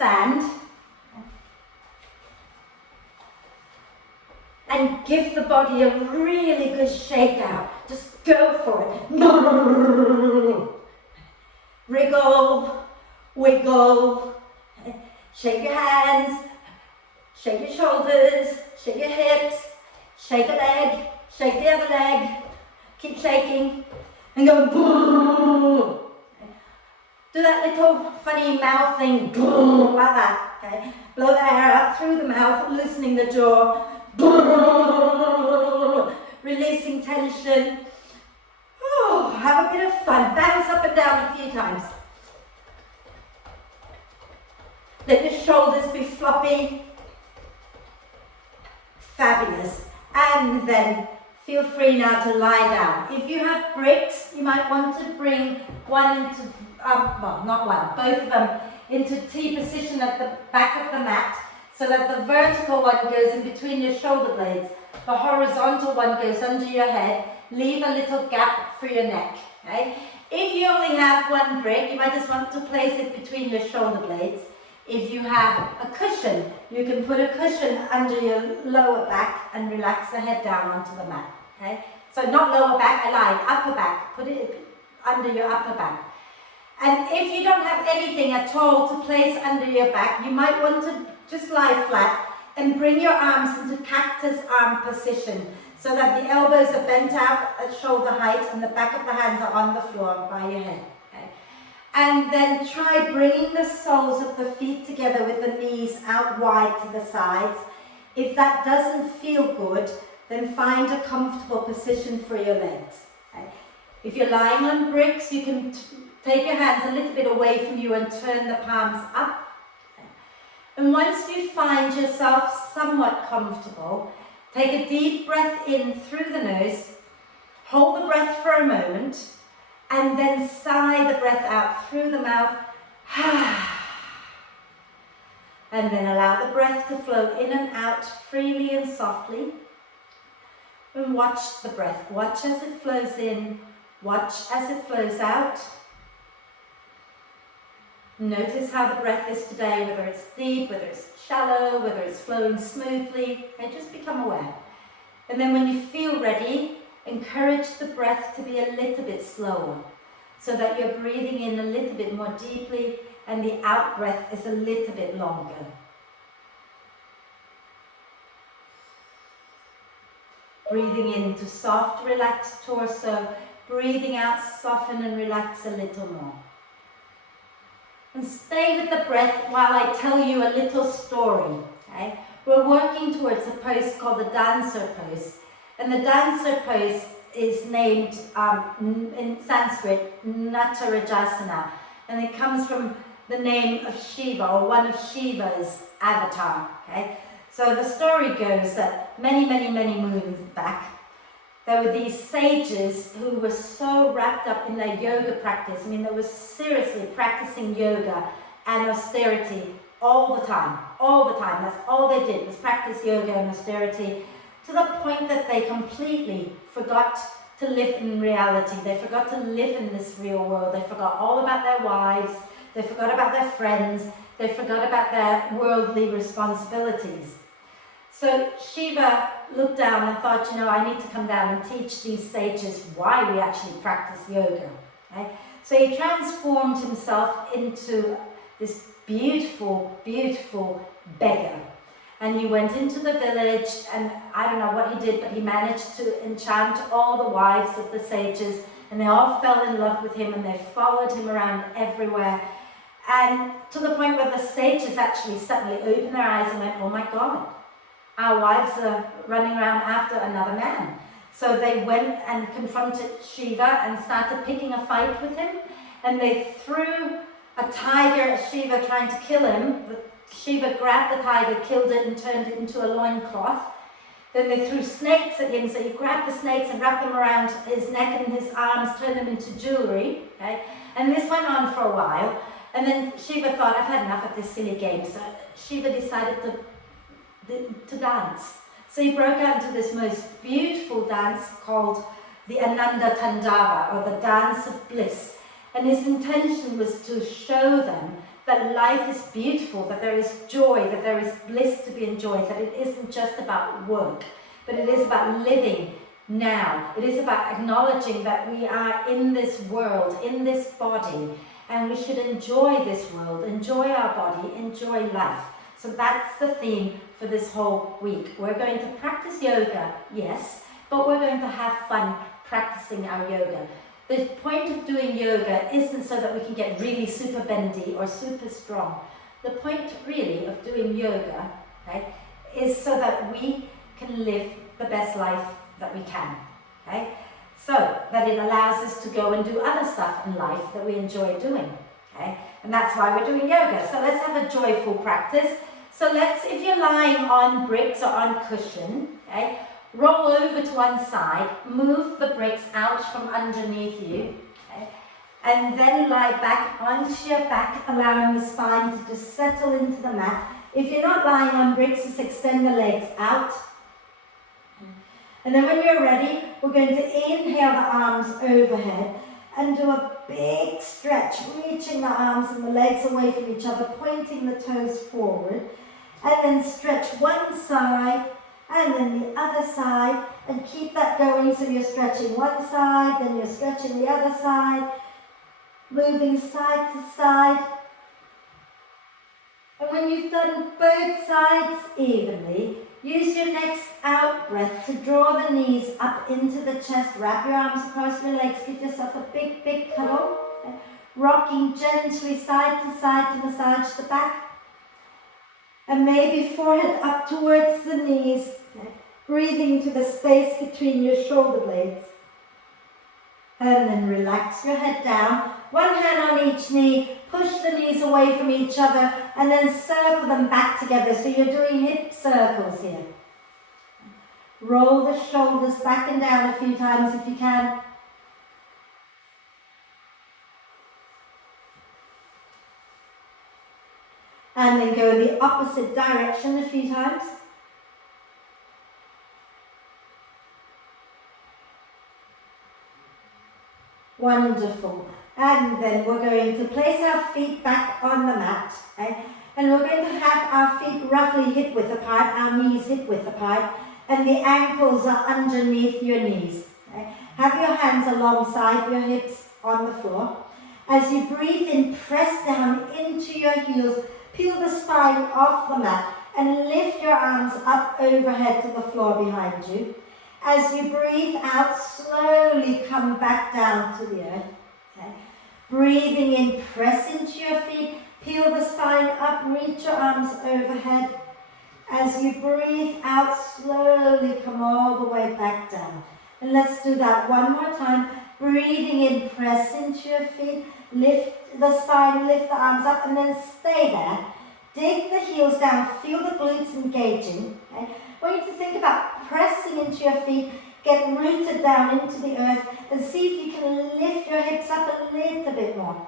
stand and give the body a really good shake out. Just go for it. Wriggle, wiggle, shake your hands, shake your shoulders, shake your hips, shake a leg, shake the other leg, keep shaking, and go. Do that little funny mouth thing, like that, okay? Blow the air out through the mouth, loosening the jaw, releasing tension. Oh, have a bit of fun. Bounce up and down a few times. Let your shoulders be floppy. Fabulous. And then feel free now to lie down. If you have bricks, you might want to bring one into, well, not one, both of them into T position at the back of the mat, so that the vertical one goes in between your shoulder blades. The horizontal one goes under your head. Leave a little gap for your neck. Okay? If you only have one brick, you might just want to place it between your shoulder blades. If you have a cushion, you can put a cushion under your lower back and relax the head down onto the mat. Okay? So not lower back, I lied, upper back. Put it under your upper back. And if you don't have anything at all to place under your back, you might want to just lie flat and bring your arms into cactus arm position, so that the elbows are bent out at shoulder height and the back of the hands are on the floor by your head. Okay? And then try bringing the soles of the feet together with the knees out wide to the sides. If that doesn't feel good, then find a comfortable position for your legs. Okay? If you're lying on bricks, you can take your hands a little bit away from you and turn the palms up. And once you find yourself somewhat comfortable, take a deep breath in through the nose, hold the breath for a moment, and then sigh the breath out through the mouth. And then allow the breath to flow in and out freely and softly. And watch the breath. Watch as it flows in, watch as it flows out. Notice how the breath is today, whether it's deep, whether it's shallow, whether it's flowing smoothly. Okay, just become aware. And then when you feel ready, encourage the breath to be a little bit slower, so that you're breathing in a little bit more deeply and the out breath is a little bit longer. Breathing into soft, relaxed torso, breathing out, soften and relax a little more. And stay with the breath while I tell you a little story. Okay? We're working towards a pose called the dancer pose. And the dancer pose is named in Sanskrit Natarajasana. And it comes from the name of Shiva, or one of Shiva's avatar. Okay? So the story goes that many moons back, there were these sages who were so wrapped up in their yoga practice. I mean, they were seriously practicing yoga and austerity all the time. That's all they did, was practice yoga and austerity, to the point that they completely forgot to live in reality. They forgot to live in this real world. They forgot all about their wives. They forgot about their friends. They forgot about their worldly responsibilities. So Shiva looked down and thought, I need to come down and teach these sages why we actually practice yoga. Okay? So he transformed himself into this beautiful beggar. And he went into the village, and I don't know what he did, but he managed to enchant all the wives of the sages, and they all fell in love with him, and they followed him around everywhere. And to the point where the sages actually suddenly opened their eyes and went, oh my God, our wives are running around after another man. So they went and confronted Shiva and started picking a fight with him. And they threw a tiger at Shiva trying to kill him. Shiva grabbed the tiger, killed it and turned it into a loincloth. Then they threw snakes at him. So he grabbed the snakes and wrapped them around his neck and his arms, turned them into jewelry. Okay? And this went on for a while. And then Shiva thought, I've had enough of this silly game. So Shiva decided to dance. So he broke out into this most beautiful dance called the Ananda Tandava, or the dance of bliss. And his intention was to show them that life is beautiful, that there is joy, that there is bliss to be enjoyed, that it isn't just about work, but it is about living now. It is about acknowledging that we are in this world, in this body, and we should enjoy this world, enjoy our body, enjoy life. So that's the theme for this whole week. We're going to practice yoga, yes, but we're going to have fun practicing our yoga. The point of doing yoga isn't so that we can get really super bendy or super strong. The point really of doing yoga, okay, is so that we can live the best life that we can, okay? So that it allows us to go and do other stuff in life that we enjoy doing, okay? And that's why we're doing yoga. So let's have a joyful practice. So let's, if you're lying on bricks or on cushion, okay, roll over to one side, move the bricks out from underneath you, okay, and then lie back onto your back, allowing the spine to just settle into the mat. If you're not lying on bricks, just extend the legs out. And then when you're ready, we're going to inhale the arms overhead and do a big stretch, reaching the arms and the legs away from each other, pointing the toes forward, and then stretch one side and then the other side, and keep that going. So you're stretching one side, then you're stretching the other side, moving side to side. And when you've done both sides evenly, use your next out breath to draw the knees up into the chest. Wrap your arms across your legs, give yourself a big, big cuddle. Rocking gently side to side to massage the back. And maybe forehead up towards the knees, breathing to the space between your shoulder blades. And then relax your head down. One hand on each knee, push the knees away from each other, and then circle them back together. So you're doing hip circles here. Roll the shoulders back and down a few times if you can. And then go in the opposite direction a few times. Wonderful. And then we're going to place our feet back on the mat. Okay? And we're going to have our feet roughly hip width apart, our knees hip width apart, and the ankles are underneath your knees. Okay? Have your hands alongside your hips on the floor. As you breathe in, press down into your heels, peel the spine off the mat, and lift your arms up overhead to the floor behind you. As you breathe out, slowly come back down to the earth. Okay? Breathing in, press into your feet, peel the spine up, reach your arms overhead. As you breathe out, slowly come all the way back down. And let's do that one more time. Breathing in, press into your feet, lift the spine, lift the arms up, and then stay there. Dig the heels down, feel the glutes engaging. Okay? I want you to think about pressing into your feet, get rooted down into the earth, and see if you can lift your hips up a little bit more.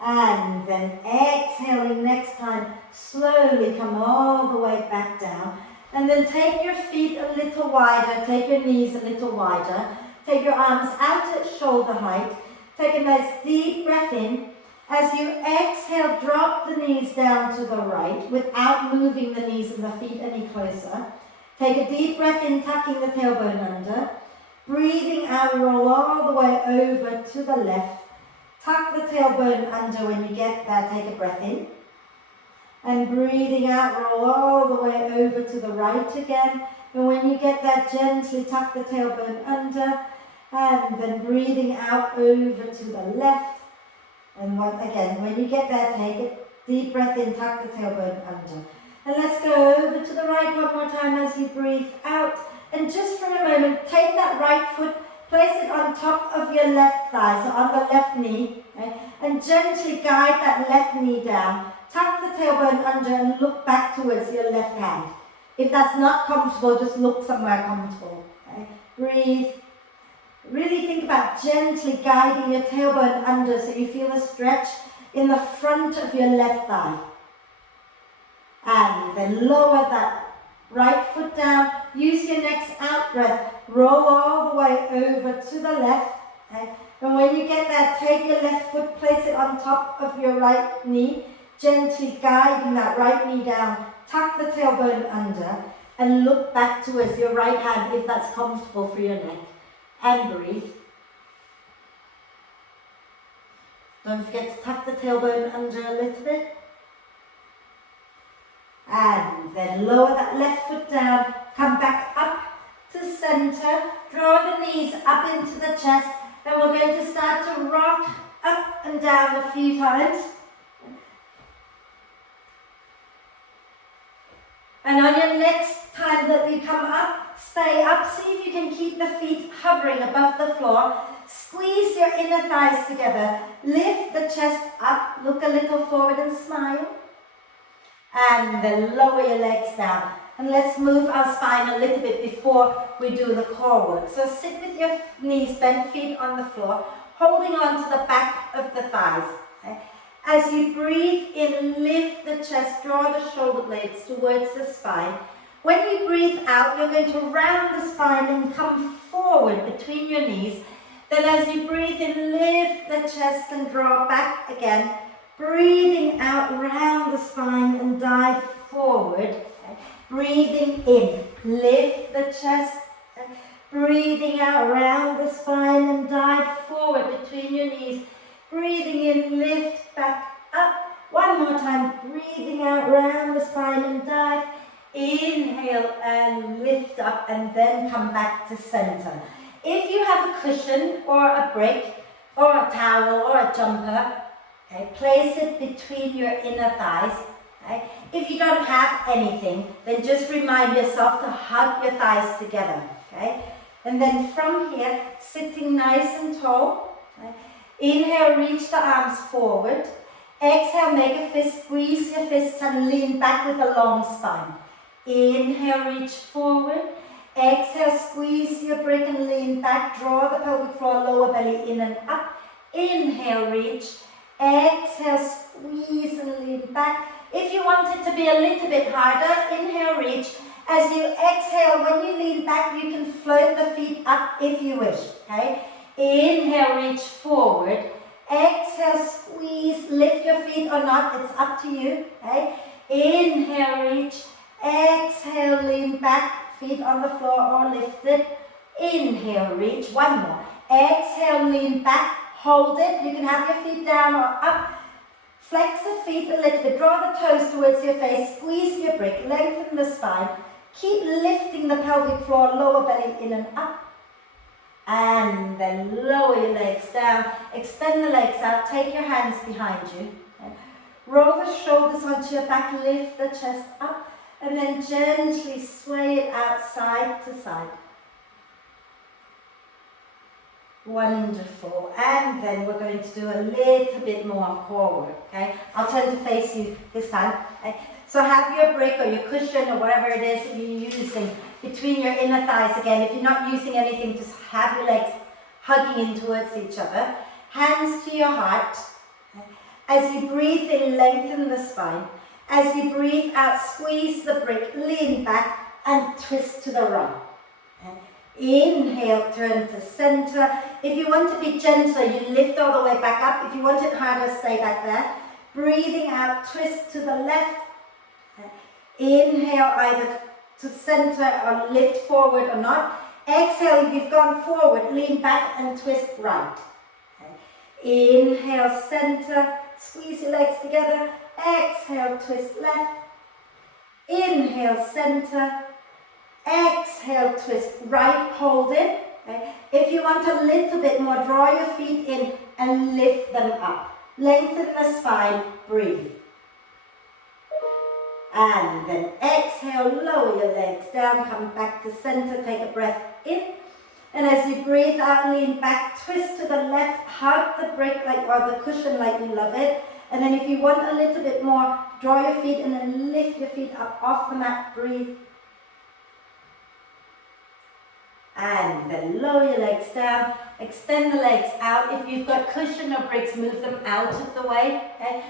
And then exhaling next time, slowly come all the way back down. And then take your feet a little wider, take your knees a little wider, take your arms out at shoulder height, take a nice deep breath in. As you exhale, drop the knees down to the right without moving the knees and the feet any closer. Take a deep breath in, tucking the tailbone under. Breathing out, roll all the way over to the left. Tuck the tailbone under. When you get there, take a breath in. And breathing out, roll all the way over to the right again. And when you get there, gently tuck the tailbone under. And then breathing out over to the left. And again, when you get there, take a deep breath in, tuck the tailbone under. And let's go over to the right one more time as you breathe out. And just for a moment, take that right foot, place it on top of your left thigh, so on the left knee, okay? And gently guide that left knee down. Tuck the tailbone under and look back towards your left hand. If that's not comfortable, just look somewhere comfortable. Okay? Breathe. Really think about gently guiding your tailbone under so you feel a stretch in the front of your left thigh. And then lower that right foot down. Use your next out breath. Roll all the way over to the left. Okay? And when you get that, take your left foot, place it on top of your right knee, gently guiding that right knee down. Tuck the tailbone under and look back towards your right hand if that's comfortable for your neck. And breathe. Don't forget to tuck the tailbone under a little bit. And then lower that left foot down, come back up to center, draw the knees up into the chest, and we're going to start to rock up and down a few times. And on your next time that you come up, stay up, see if you can keep the feet hovering above the floor. Squeeze your inner thighs together, lift the chest up, look a little forward and smile. And then lower your legs down. And let's move our spine a little bit before we do the core work. So sit with your knees bent, feet on the floor, holding on to the back of the thighs. Okay? As you breathe in, lift the chest, draw the shoulder blades towards the spine. When you breathe out, you're going to round the spine and come forward between your knees. Then as you breathe in, lift the chest and draw back again. Breathing out, round the spine and dive forward. Breathing in, lift the chest. Breathing out, round the spine and dive forward between your knees. Breathing in, lift back up. One more time, breathing out, round the spine and dive. Inhale and lift up and then come back to center. If you have a cushion or a brick or a towel or a jumper, okay, place it between your inner thighs. Okay? If you don't have anything, then just remind yourself to hug your thighs together. Okay? And then from here, sitting nice and tall. Okay? Inhale, reach the arms forward. Exhale, make a fist, squeeze your fists and lean back with a long spine. Inhale, reach forward. Exhale, squeeze your brick and lean back. Draw the pelvic floor, lower belly in and up. Inhale, reach. Exhale, squeeze and lean back. If you want it to be a little bit harder, inhale, reach. As you exhale, when you lean back, you can float the feet up if you wish. Okay? Inhale, reach forward. Exhale, squeeze, lift your feet or not, it's up to you. Okay? Inhale, reach. Exhale, lean back, feet on the floor or lifted. Inhale, reach. One more. Exhale, lean back, hold it. You can have your feet down or up. Flex the feet a little bit. Draw the toes towards your face. Squeeze your brick. Lengthen the spine. Keep lifting the pelvic floor, lower belly in and up. And then lower your legs down. Extend the legs out. Take your hands behind you. Okay. Roll the shoulders onto your back. Lift the chest up. And then gently sway it out side to side. Wonderful. And then we're going to do a little bit more core work. Okay? I'll turn to face you this time. Okay? So have your brick or your cushion or whatever it is that you're using between your inner thighs again. If you're not using anything, just have your legs hugging in towards each other. Hands to your heart. Okay? As you breathe in, lengthen the spine. As you breathe out, squeeze the brick, lean back and twist to the right. Okay? Inhale, turn to center. If you want to be gentler, you lift all the way back up. If you want it harder, stay back there. Breathing out, twist to the left. Inhale, either to center or lift forward or not. Exhale, if you've gone forward, lean back and twist right. Inhale, center, squeeze your legs together. Exhale, twist left. Inhale, center. Exhale, twist right, hold it. Okay. If you want a little bit more, draw your feet in and lift them up. Lengthen the spine, breathe. And then exhale, lower your legs down, come back to center, take a breath in. And as you breathe out, lean back, twist to the left, hug the brick or the cushion like you love it. And then if you want a little bit more, draw your feet and then lift your feet up off the mat, breathe. And then lower your legs down, extend the legs out. If you've got cushion or bricks, move them out of the way. Okay?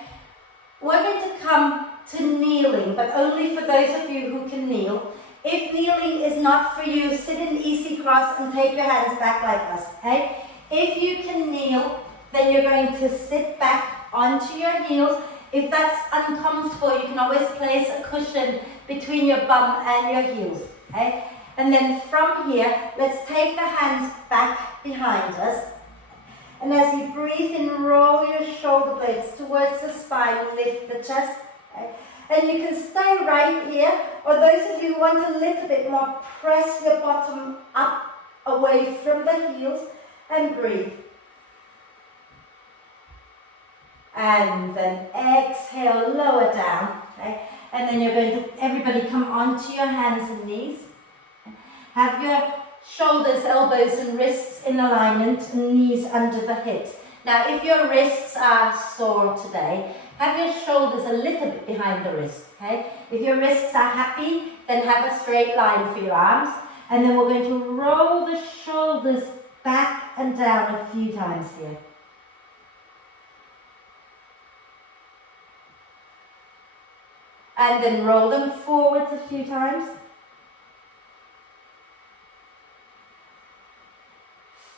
We're going to come to kneeling, but only for those of you who can kneel. If kneeling is not for you, sit in easy cross and take your hands back like us. Okay? If you can kneel, then you're going to sit back onto your heels. If that's uncomfortable, you can always place a cushion between your bum and your heels, okay? And then from here, let's take the hands back behind us. And as you breathe in, roll your shoulder blades towards the spine, lift the chest. Okay? And you can stay right here, or those of you who want a little bit more, press your bottom up away from the heels and breathe. And then exhale, lower down. Okay? And then you're going to, everybody come onto your hands and knees. Have your shoulders, elbows and wrists in alignment and knees under the hips. Now if your wrists are sore today, have your shoulders a little bit behind the wrist, okay? If your wrists are happy, then have a straight line for your arms. And then we're going to roll the shoulders back and down a few times here. And then roll them forwards a few times.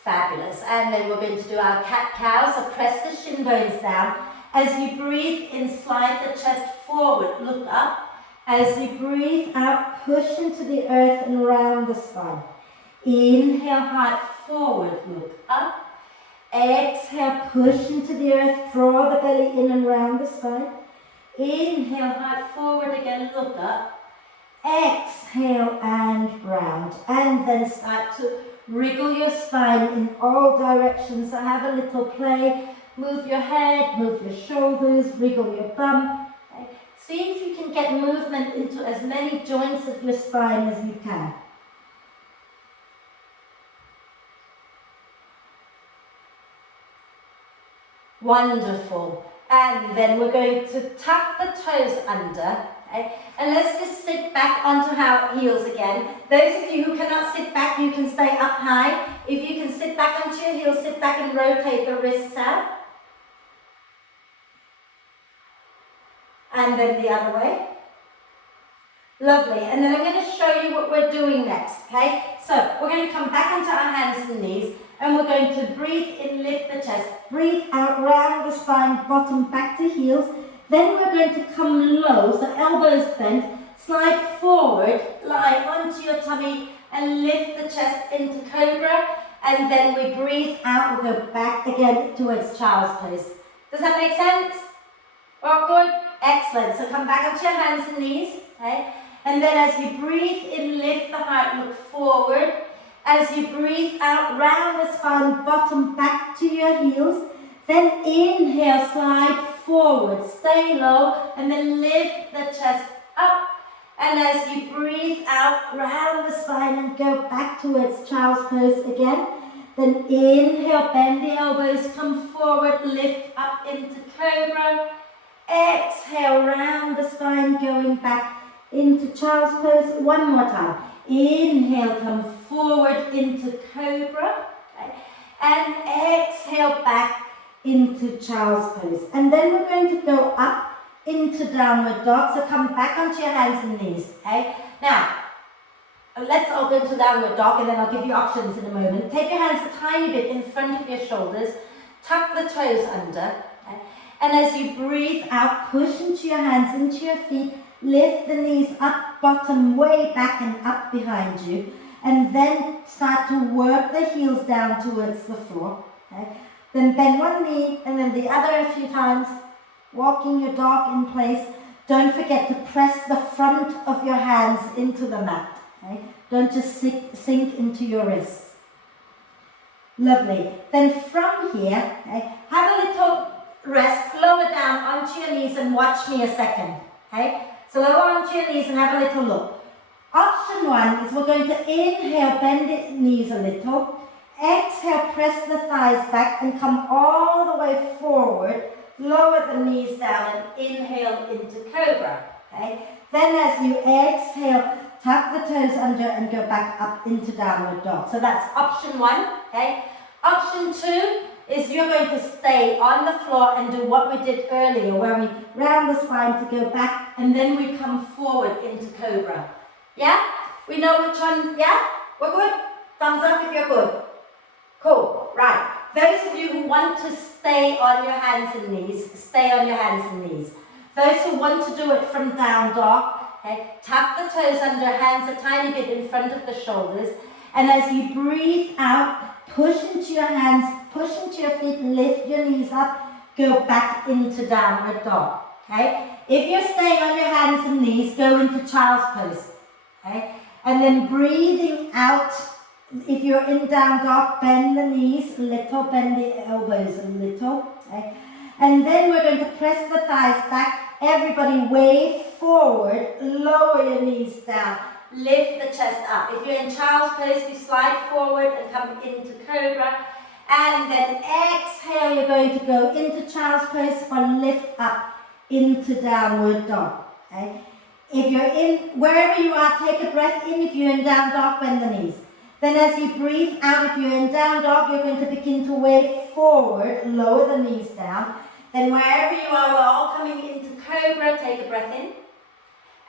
Fabulous. And then we're going to do our cat-cow. So press the shin bones down. As you breathe in, slide the chest forward, look up. As you breathe out, push into the earth and round the spine. Inhale, heart forward, look up. Exhale, push into the earth, draw the belly in and round the spine. Inhale, heart forward again, look up. Exhale and round. And then start to wriggle your spine in all directions. So have a little play. Move your head, move your shoulders, wriggle your bum. Okay. See if you can get movement into as many joints of your spine as you can. Wonderful. And then we're going to tuck the toes under. Okay? And let's just sit back onto our heels again. Those of you who cannot sit back, you can stay up high. If you can sit back onto your heels, sit back and rotate the wrists out. And then the other way. Lovely. And then I'm going to show you what we're doing next, okay? So we're going to come back onto our hands and knees, and we're going to breathe in, lift the chest. Breathe out, round the spine, bottom back to heels. Then we're going to come low, so elbows bent, slide forward, lie onto your tummy, and lift the chest into cobra. And then we breathe out, we'll go back again towards child's pose. Does that make sense? Oh, good. Excellent. So come back onto your hands and knees, okay? And then as you breathe in, lift the heart, look forward. As you breathe out, round the spine, bottom back to your heels. Then inhale, slide forward, stay low, and then lift the chest up. And as you breathe out, round the spine and go back towards child's pose again. Then inhale, bend the elbows, come forward, lift up into cobra. Exhale, round the spine, going back into child's pose. One more time. Inhale, come forward into cobra. Okay. And exhale, back into child's pose. And then we're going to go up into downward dog. So come back onto your hands and knees. Okay. Now, let's all go into downward dog, and then I'll give you options in a moment. Take your hands a tiny bit in front of your shoulders. Tuck the toes under. Okay. And as you breathe out, push into your hands, into your feet, lift the knees up, bottom way back and up behind you. And then start to work the heels down towards the floor. Okay? Then bend one knee and then the other a few times, walking your dog in place. Don't forget to press the front of your hands into the mat. Okay? Don't just sink into your wrists. Lovely. Then from here, okay, have a little rest, lower down onto your knees and watch me a second. Okay? So lower onto your knees and have a little look. Option one is we're going to inhale, bend the knees a little. Exhale, press the thighs back and come all the way forward. Lower the knees down and inhale into cobra. Okay? Then as you exhale, tuck the toes under and go back up into downward dog. So that's option one. Okay? Option two is you're going to stay on the floor and do what we did earlier, where we round the spine to go back and then we come forward into cobra. Yeah? We know which one, yeah? We're good? Thumbs up if you're good. Cool. Right. those of you who want to stay on your hands and knees, stay on your hands and knees. Those who want to do it from down dog, okay, tuck the toes under, hands a tiny bit in front of the shoulders. And as you breathe out, push into your hands, push into your feet, lift your knees up, go back into downward dog. Okay? If you're staying on your hands and knees, go into child's pose. Okay? And then breathing out, if you're in down dog, bend the knees a little, bend the elbows a little. Okay? And then we're going to press the thighs back. Everybody wave forward, lower your knees down, lift the chest up. If you're in child's pose, you slide forward and come into cobra. And then exhale, you're going to go into child's pose or lift up into downward dog. Okay? If you're in, wherever you are, take a breath in. If you're in down dog, bend the knees. Then as you breathe out, if you're in down dog, you're going to begin to wave forward, lower the knees down. Then wherever you are, we're all coming into cobra, take a breath in.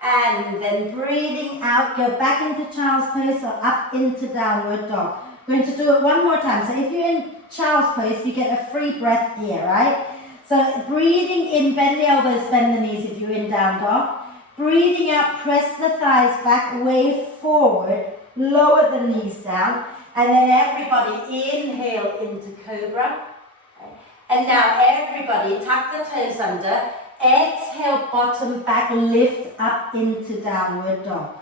And then breathing out, go back into child's pose or up into downward dog. We're going to do it one more time. So if you're in child's pose, you get a free breath here, right? So breathing in, bend the elbows, bend the knees if you're in down dog. Breathing out, press the thighs back, wave forward, lower the knees down. And then everybody inhale into cobra. And now everybody tuck the toes under. Exhale, bottom back, lift up into downward dog.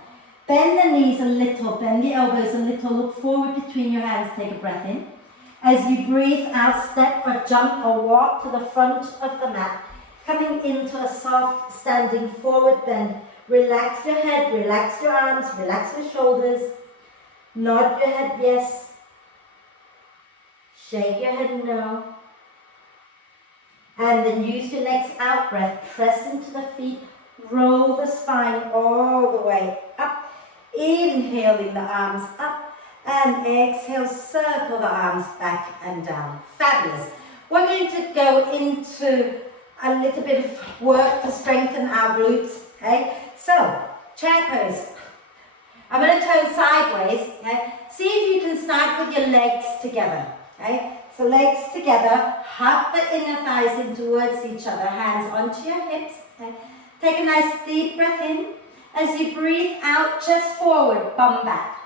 Bend the knees a little, bend the elbows a little, look forward between your hands, take a breath in. As you breathe out, step or jump or walk to the front of the mat, coming into a soft standing forward bend. Relax your head, relax your arms, relax your shoulders. Nod your head yes. Shake your head no. And then use your next out breath, press into the feet, roll the spine all the way up. Inhaling the arms up and exhale, circle the arms back and down. Fabulous. We're going to go into a little bit of work to strengthen our glutes. Okay, so chair pose. I'm going to turn sideways. Okay, see if you can start with your legs together. Okay, so legs together, hug the inner thighs in towards each other, hands onto your hips. Okay, take a nice deep breath in. As you breathe out, chest forward, bum back.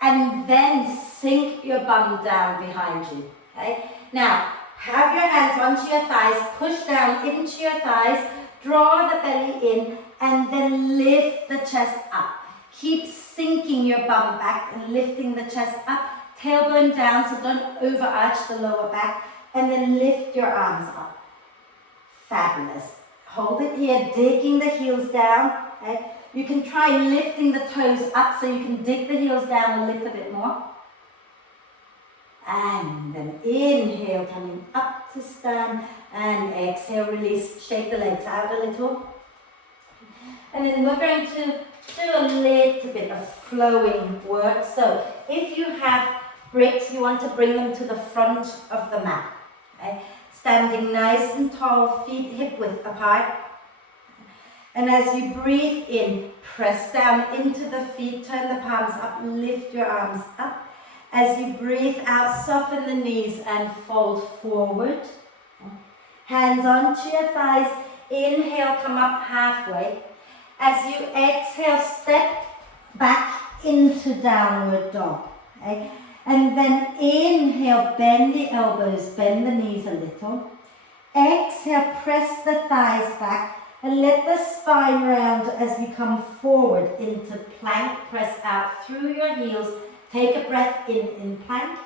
And then sink your bum down behind you. Okay? Now, have your hands onto your thighs, push down into your thighs, draw the belly in, and then lift the chest up. Keep sinking your bum back and lifting the chest up, tailbone down, so don't overarch the lower back, and then lift your arms up. Fabulous. Hold it here, digging the heels down. Okay? You can try lifting the toes up so you can dig the heels down a little bit more. And then inhale, coming up to stand, and exhale, release, shake the legs out a little. And then we're going to do a little bit of flowing work. So if you have bricks, you want to bring them to the front of the mat. Okay? Standing nice and tall, feet hip width apart. And as you breathe in, press down into the feet, turn the palms up, lift your arms up. As you breathe out, soften the knees and fold forward. Hands onto your thighs, inhale, come up halfway. As you exhale, step back into downward dog. Okay? And then inhale, bend the elbows, bend the knees a little. Exhale, press the thighs back. And let the spine round as you come forward into plank. Press out through your heels. Take a breath in plank.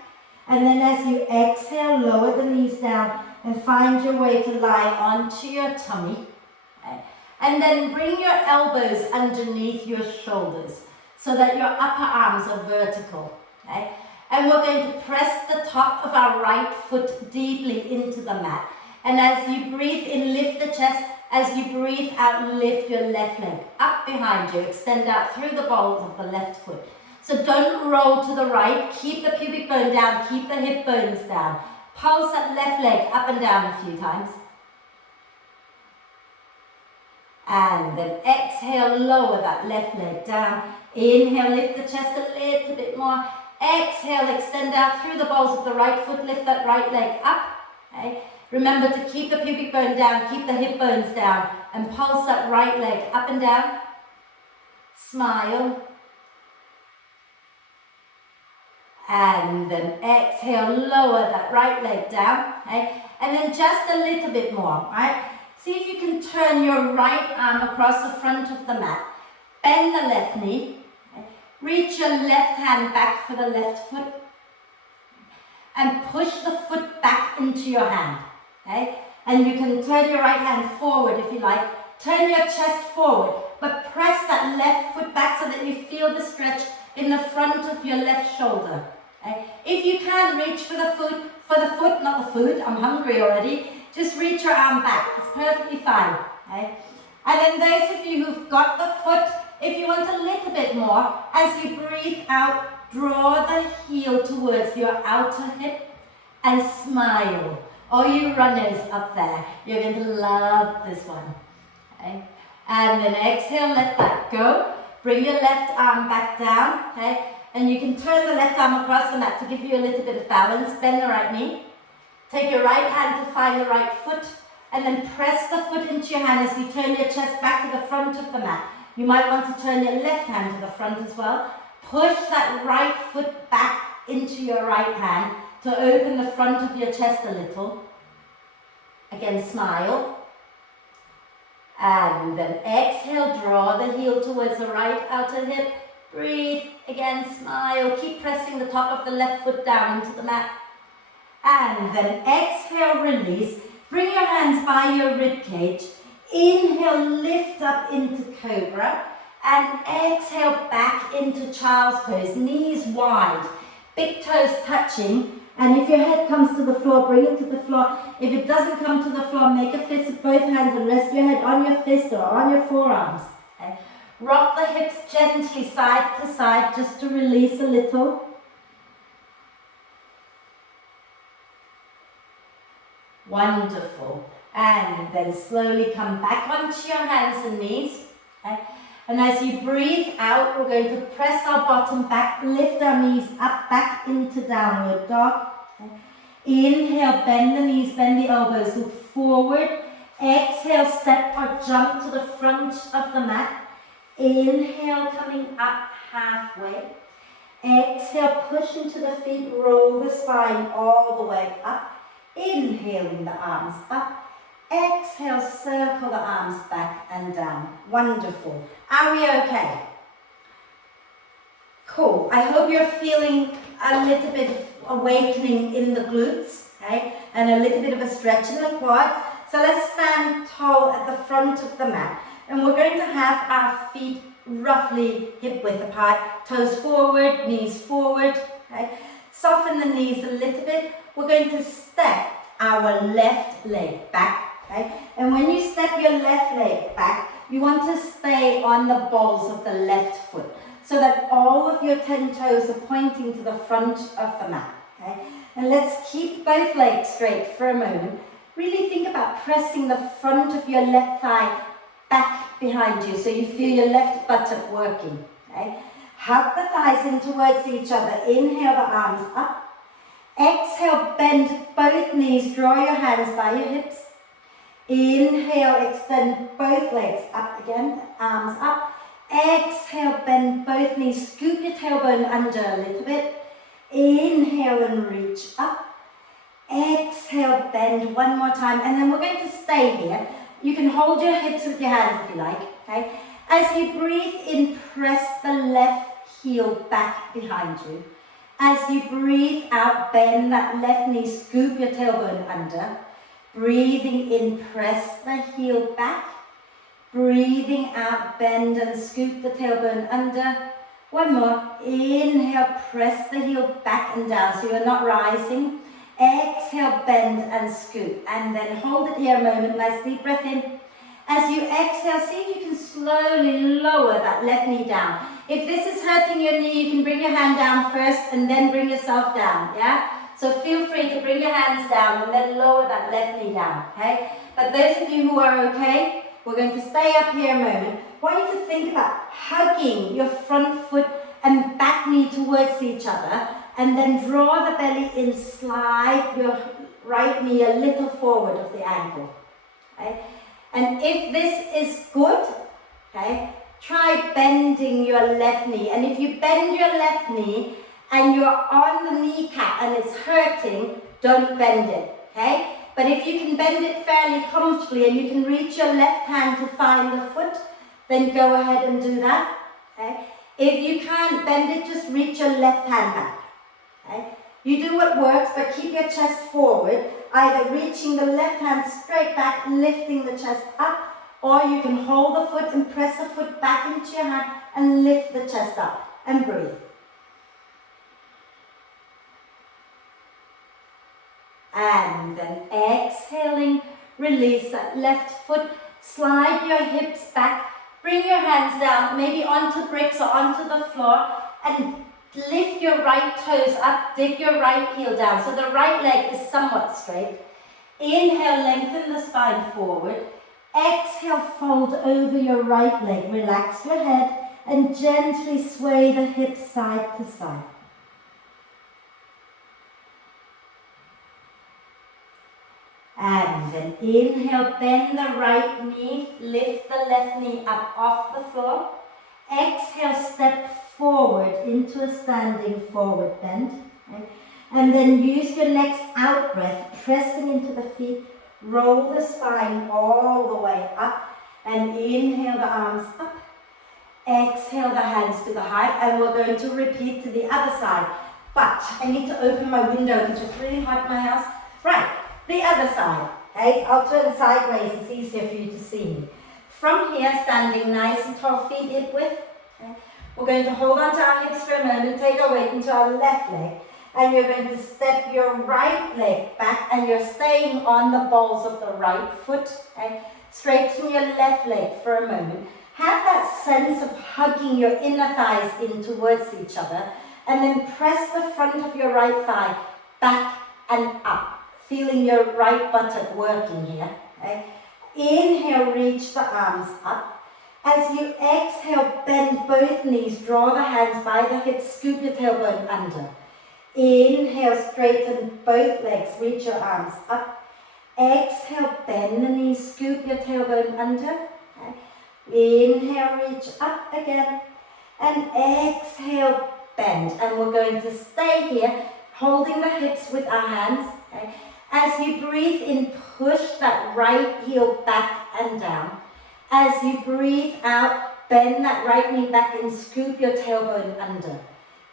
And then as you exhale, lower the knees down and find your way to lie onto your tummy. Okay. And then bring your elbows underneath your shoulders so that your upper arms are vertical. Okay. And we're going to press the top of our right foot deeply into the mat. And as you breathe in, lift the chest. As you breathe out, lift your left leg up behind you. Extend out through the balls of the left foot. So don't roll to the right. Keep the pubic bone down. Keep the hip bones down. Pulse that left leg up and down a few times. And then exhale, lower that left leg down. Inhale, lift the chest a little bit more. Exhale, extend out through the balls of the right foot, lift that right leg up. Okay? Remember to keep the pubic bone down, keep the hip bones down, and pulse that right leg up and down. Smile. And then exhale, lower that right leg down. Okay? And then just a little bit more. Right? See if you can turn your right arm across the front of the mat. Bend the left knee. Okay? Reach your left hand back for the left foot. And push the foot back into your hand. Okay? And you can turn your right hand forward if you like. Turn your chest forward, but press that left foot back so that you feel the stretch in the front of your left shoulder. Okay? If you can't reach for the foot, not the food, I'm hungry already, just reach your arm back. It's perfectly fine. Okay? And then those of you who've got the foot, if you want a little bit more, as you breathe out, draw the heel towards your outer hip and smile. All you runners up there, you're going to love this one. Okay? And then exhale, let that go. Bring your left arm back down. Okay? And you can turn the left arm across the mat to give you a little bit of balance. Bend the right knee. Take your right hand to find the right foot. And then press the foot into your hand as you turn your chest back to the front of the mat. You might want to turn your left hand to the front as well. Push that right foot back into your right hand to open the front of your chest a little. Again, smile. And then exhale, draw the heel towards the right outer hip. Breathe, again, smile. Keep pressing the top of the left foot down into the mat. And then exhale, release. Bring your hands by your rib cage. Inhale, lift up into cobra. And exhale, back into child's pose. Knees wide, big toes touching. And if your head comes to the floor, bring it to the floor. If it doesn't come to the floor, make a fist with both hands and rest your head on your fist or on your forearms. Okay? Rock the hips gently side to side just to release a little. Wonderful. And then slowly come back onto your hands and knees. Okay? And as you breathe out, we're going to press our bottom back, lift our knees up, back into downward dog. Okay. Inhale, bend the knees, bend the elbows, look forward. Exhale, step or jump to the front of the mat. Inhale, coming up halfway. Exhale, push into the feet, roll the spine all the way up. Inhaling the arms up. Exhale, circle the arms back and down. Wonderful. Are we okay? Cool. I hope you're feeling a little bit of awakening in the glutes, okay? And a little bit of a stretch in the quads. So let's stand tall at the front of the mat. And we're going to have our feet roughly hip width apart. Toes forward, knees forward, okay? Soften the knees a little bit. We're going to step our left leg back. Okay? And when you step your left leg back, you want to stay on the balls of the left foot so that all of your 10 toes are pointing to the front of the mat. Okay? And let's keep both legs straight for a moment. Really think about pressing the front of your left thigh back behind you so you feel your left buttock working. Okay? Hug the thighs in towards each other. Inhale the arms up. Exhale, bend both knees. Draw your hands by your hips. Inhale, extend both legs up again, arms up. Exhale, bend both knees, scoop your tailbone under a little bit. Inhale and reach up. Exhale, bend one more time, and then we're going to stay here. You can hold your hips with your hands if you like, okay? As you breathe in, press the left heel back behind you. As you breathe out, bend that left knee, scoop your tailbone under. Breathing in, press the heel back. Breathing out, bend and scoop the tailbone under. One more. Inhale, press the heel back and down so you're not rising. Exhale, bend and scoop. And then hold it here a moment. Nice deep breath in. As you exhale, see if you can slowly lower that left knee down. If this is hurting your knee, you can bring your hand down first and then bring yourself down, yeah? So feel free to bring your hands down and then lower that left knee down, okay? But those of you who are okay, we're going to stay up here a moment. I want you to think about hugging your front foot and back knee towards each other, and then draw the belly in, slide your right knee a little forward of the ankle. Okay? And if this is good, okay, try bending your left knee. And if you bend your left knee and you're on the kneecap and it's hurting, don't bend it, okay? But if you can bend it fairly comfortably and you can reach your left hand to find the foot, then go ahead and do that, okay? If you can't bend it, just reach your left hand back, okay? You do what works, but keep your chest forward, either reaching the left hand straight back, lifting the chest up, or you can hold the foot and press the foot back into your hand and lift the chest up and breathe. And then exhaling, release that left foot, slide your hips back, bring your hands down, maybe onto bricks or onto the floor, and lift your right toes up, dig your right heel down, so the right leg is somewhat straight. Inhale, lengthen the spine forward. Exhale, fold over your right leg, relax your head, and gently sway the hips side to side. And then inhale, bend the right knee, lift the left knee up off the floor. Exhale, step forward into a standing forward bend. Okay? And then use your next out breath, pressing into the feet. Roll the spine all the way up. And inhale the arms up. Exhale the hands to the heart. And we're going to repeat to the other side. But I need to open my window because it's really hot in my house. Right, the other side. Okay, I'll turn sideways. It's easier for you to see me. From here, standing nice and tall, feet hip width. Okay. We're going to hold on to our hips for a moment, take our weight into our left leg, and you're going to step your right leg back, and you're staying on the balls of the right foot. Okay. Straighten your left leg for a moment. Have that sense of hugging your inner thighs in towards each other, and then press the front of your right thigh back and up, feeling your right buttock working here. Okay. Inhale, reach the arms up. As you exhale, bend both knees, draw the hands by the hips, scoop your tailbone under. Inhale, straighten both legs, reach your arms up. Exhale, bend the knees, scoop your tailbone under. Okay. Inhale, reach up again. And exhale, bend. And we're going to stay here, holding the hips with our hands. Okay. As you breathe in, push that right heel back and down. As you breathe out, bend that right knee back and scoop your tailbone under.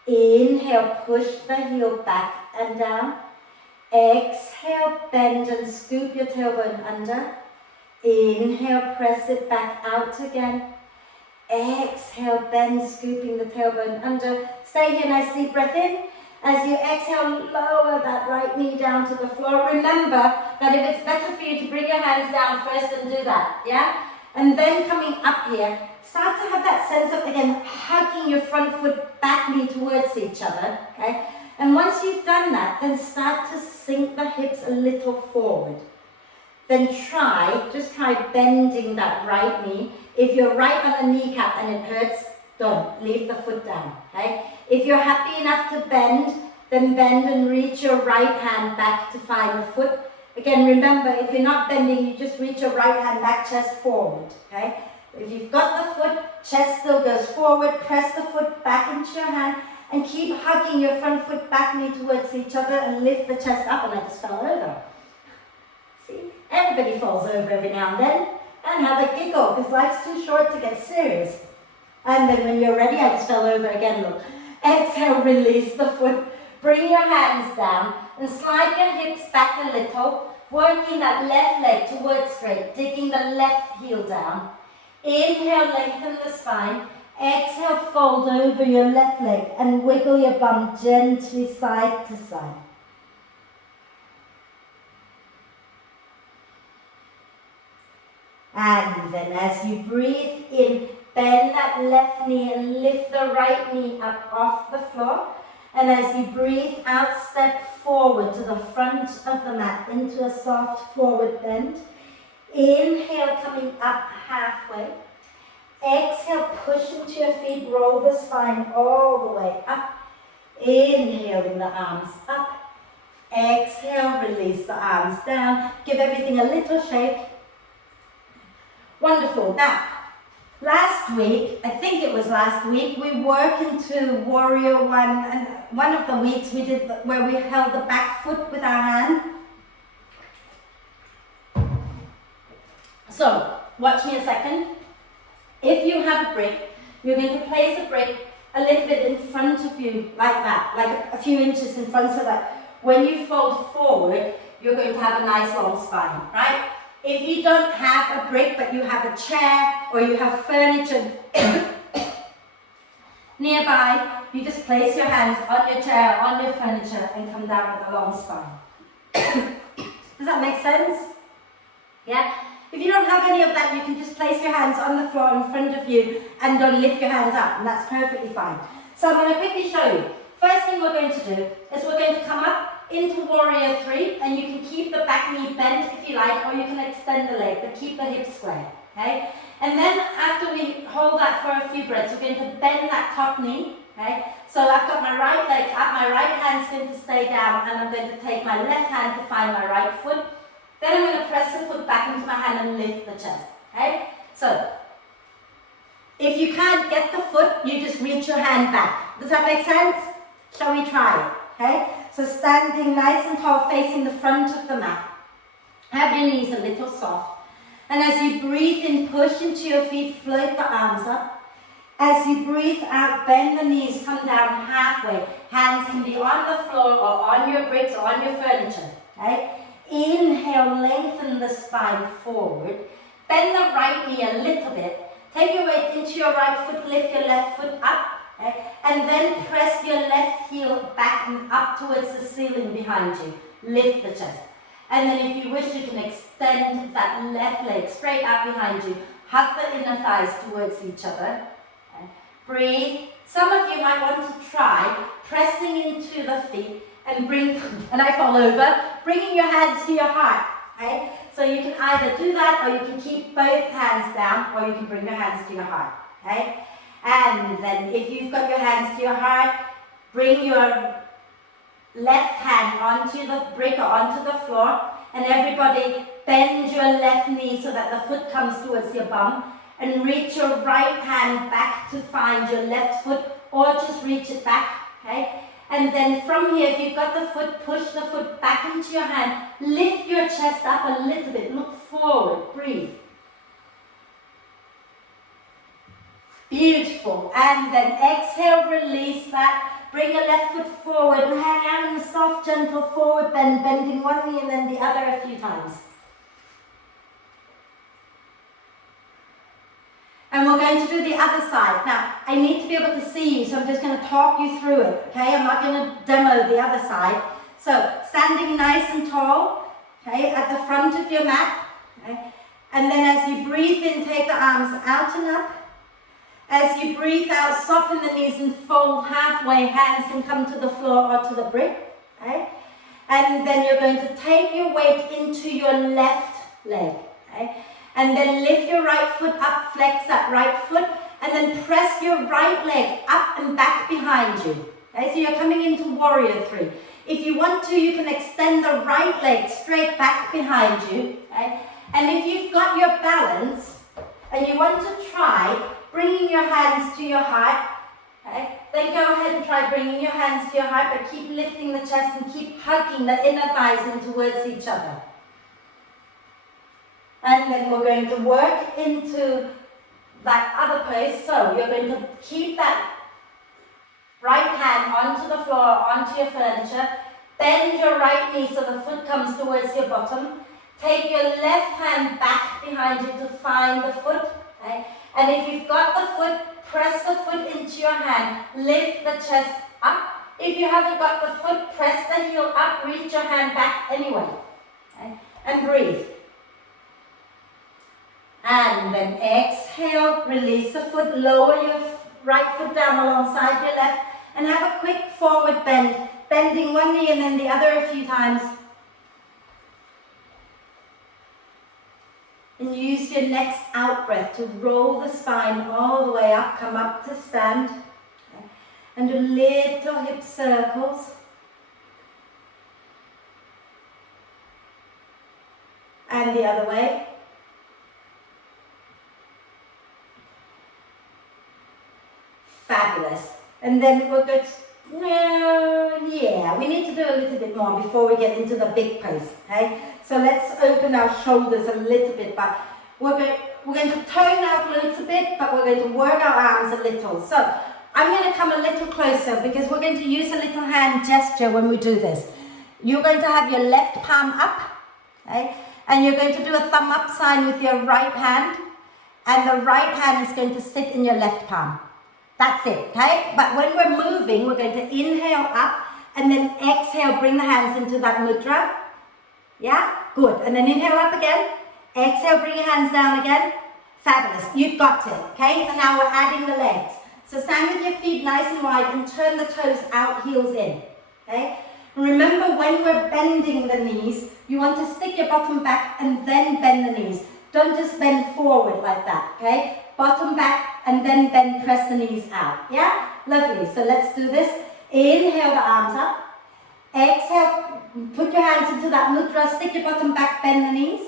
Inhale, push the heel back and down. Exhale, bend and scoop your tailbone under. Inhale, press it back out again. Exhale, bend, scooping the tailbone under. Stay here, nice deep breath in. As you exhale, lower that right knee down to the floor. Remember that if it's better for you to bring your hands down first, then do that, yeah? And then coming up here, start to have that sense of, again, hugging your front foot, back knee towards each other, okay? And once you've done that, then start to sink the hips a little forward. Then just try bending that right knee. If you're right on the kneecap and it hurts, don't, leave the foot down, okay? If you're happy enough to bend, then bend and reach your right hand back to find the foot. Again, remember, if you're not bending, you just reach your right hand back, chest forward, okay? If you've got the foot, chest still goes forward, press the foot back into your hand, and keep hugging your front foot, back knee towards each other, and lift the chest up, and I just fell over. See, everybody falls over every now and then, and have a giggle, because life's too short to get serious. And then when you're ready, I just fell over again, look. Exhale, release the foot, bring your hands down, and slide your hips back a little, working that left leg towards straight, digging the left heel down. Inhale, lengthen the spine. Exhale, fold over your left leg and wiggle your bum gently side to side. And then as you breathe in, bend that left knee and lift the right knee up off the floor. And as you breathe out, step forward to the front of the mat into a soft forward bend. Inhale, coming up halfway. Exhale, push into your feet, roll the spine all the way up. Inhaling the arms up. Exhale, release the arms down. Give everything a little shake. Wonderful. Now, last week, I think it was last week, we worked into Warrior One, and one of the weeks we did where we held the back foot with our hand. So, watch me a second. If you have a brick, you're going to place a brick a little bit in front of you, like that, like a few inches in front, so that when you fold forward, you're going to have a nice long spine, right? If you don't have a brick, but you have a chair or you have furniture nearby, you just place your hands on your chair, on your furniture, and come down with a long spine. Does that make sense? Yeah? If you don't have any of that, you can just place your hands on the floor in front of you and don't lift your hands up, and that's perfectly fine. So I'm going to quickly show you. First thing we're going to do is we're going to come up into Warrior 3, and you can keep the back knee bent if you like, or you can extend the leg, but keep the hips square, okay? And then after we hold that for a few breaths, we're going to bend that top knee, okay? So I've got my right leg up, my right hand's going to stay down, and I'm going to take my left hand to find my right foot. Then I'm going to press the foot back into my hand and lift the chest, okay? So, if you can't get the foot, you just reach your hand back. Does that make sense? Shall we try it, okay? So standing nice and tall, facing the front of the mat. Have your knees a little soft. And as you breathe in, push into your feet, float the arms up. As you breathe out, bend the knees, come down halfway. Hands can be on the floor or on your bricks or on your furniture, okay? Inhale, lengthen the spine forward. Bend the right knee a little bit. Take your weight into your right foot, lift your left foot up. Okay? And then press your left heel back and up towards the ceiling behind you. Lift the chest. And then if you wish, you can extend that left leg straight out behind you. Hug the inner thighs towards each other. Okay? Breathe. Some of you might want to try pressing into the feet and and I fall over, bringing your hands to your heart, okay? So you can either do that, or you can keep both hands down, or you can bring your hands to your heart, okay? And then if you've got your hands to your heart, bring your left hand onto the brick or onto the floor, and everybody bend your left knee so that the foot comes towards your bum, and reach your right hand back to find your left foot, or just reach it back, okay? And then from here, if you've got the foot, push the foot back into your hand. Lift your chest up a little bit. Look forward. Breathe. Beautiful. And then exhale, release that. Bring your left foot forward and hang out in a soft, gentle forward bend, bending one knee and then the other a few times. And we're going to do the other side. Now, I need to be able to see you, so I'm just going to talk you through it, okay? I'm not going to demo the other side. So, standing nice and tall, okay, at the front of your mat, okay? And then as you breathe in, take the arms out and up. As you breathe out, soften the knees and fold halfway. Hands can come to the floor or to the brick, okay? And then you're going to take your weight into your left leg, okay? And then lift your right foot up, flex that right foot, and then press your right leg up and back behind you. Okay, so you're coming into Warrior 3. If you want to, you can extend the right leg straight back behind you. Okay? And if you've got your balance, and you want to try bringing your hands to your heart, okay, then go ahead and try bringing your hands to your heart, but keep lifting the chest and keep hugging the inner thighs in towards each other. And then we're going to work into that other place. So you're going to keep that right hand onto the floor, onto your furniture. Bend your right knee so the foot comes towards your bottom. Take your left hand back behind you to find the foot. Okay? And if you've got the foot, press the foot into your hand. Lift the chest up. If you haven't got the foot, press the heel up. Reach your hand back anyway. Okay? And breathe. And then exhale, release the foot, lower your right foot down alongside your left, and have a quick forward bend, bending one knee and then the other a few times. And use your next out breath to roll the spine all the way up, come up to stand. Okay. And do little hip circles. And the other way. Fabulous. And then we're going to, we need to do a little bit more before we get into the big pose, okay? So let's open our shoulders a little bit, but we're going to tone our glutes a bit, but we're going to work our arms a little. So I'm going to come a little closer because we're going to use a little hand gesture when we do this. You're going to have your left palm up, okay? And you're going to do a thumb up sign with your right hand, and the right hand is going to sit in your left palm. That's it, okay? But when we're moving, we're going to inhale up and then exhale, bring the hands into that mudra. Yeah? Good. And then inhale up again. Exhale, bring your hands down again. Fabulous. You've got it, okay? So now we're adding the legs. So stand with your feet nice and wide and turn the toes out, heels in, okay? Remember, when we're bending the knees, you want to stick your bottom back and then bend the knees. Don't just bend forward like that, okay? Bottom back and then bend, press the knees out, yeah? Lovely. So let's do this. Inhale the arms up. Exhale, put your hands into that mudra, stick your bottom back, bend the knees.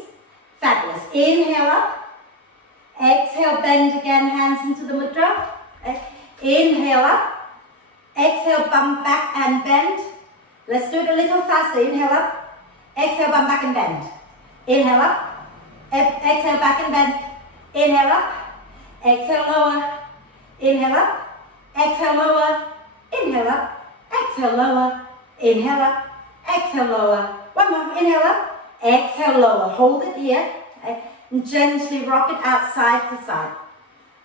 Fabulous. Inhale up. Exhale, bend again, hands into the mudra. Inhale up. Exhale, bump back and bend. Let's do it a little faster. Inhale up. Exhale, bump back and bend. Inhale up. Exhale, back and bend. Inhale up. Exhale, lower. Inhale up. Exhale, lower. Inhale up. Exhale, lower. Inhale up. Exhale, lower. One more. Inhale up. Exhale, lower. Hold it here. Okay. And gently rock it out side to side.